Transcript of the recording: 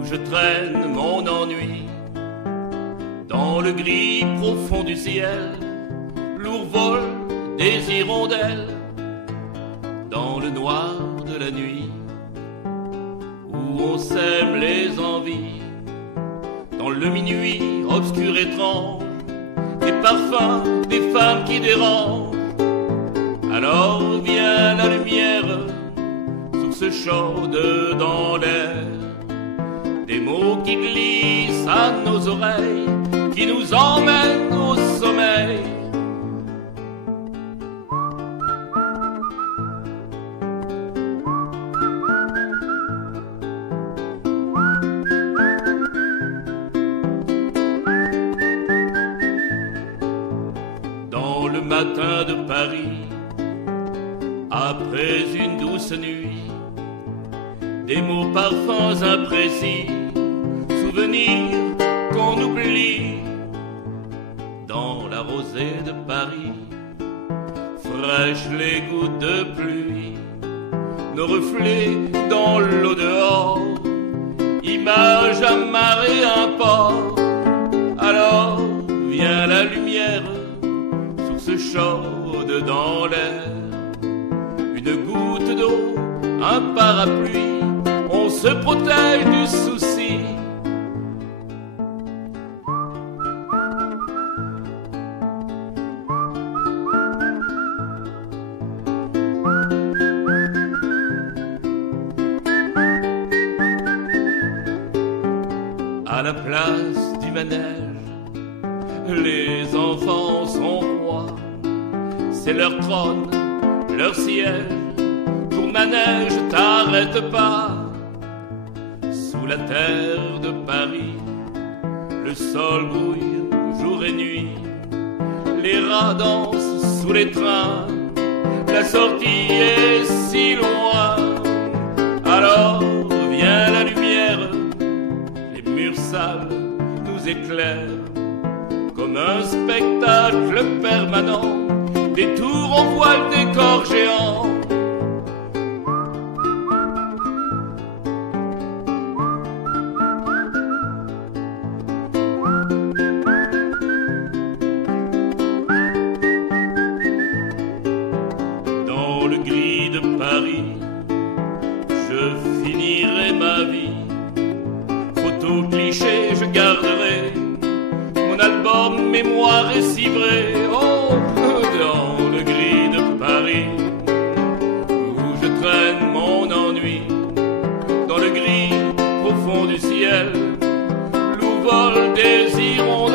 où je traîne mon ennui. Dans le gris profond du ciel, lourd vol des hirondelles. Dans le noir de la nuit, où on sème les envies. Dans le minuit obscur étrange, des parfums, des femmes qui dérangent. Alors vient la lumière, source chaude dans l'air. Des mots qui glissent à nos oreilles, qui nous emmènent au sommeil. Dans le matin de Paris, après une douce nuit, des mots, parfums imprécis, souvenirs qu'on oublie. Dans la rosée de Paris, fraîches les gouttes de pluie, nos reflets dans l'eau dehors, images amarrées à un port. Alors vient la lumière, source chaude dans l'air. Une goutte d'eau, un parapluie, on se protège du souci. À la place du manège, les enfants sont rois. C'est leur trône, leur siège. Pour manège, t'arrête pas. Sous la terre de Paris, le sol brouille jour et nuit. Les rats dansent sous les trains, la sortie est si loin. Alors vient la lumière, les murs sales nous éclairent. Comme un spectacle permanent, des tours en voile, des corps géants. Dans le gris de Paris, je finirai ma vie. Photo cliché, je garderai mon album mémoire et cibré. Oh, dans le gris de Paris, où je traîne mon ennui. Dans le gris profond du ciel, l'où volent des hirondelles.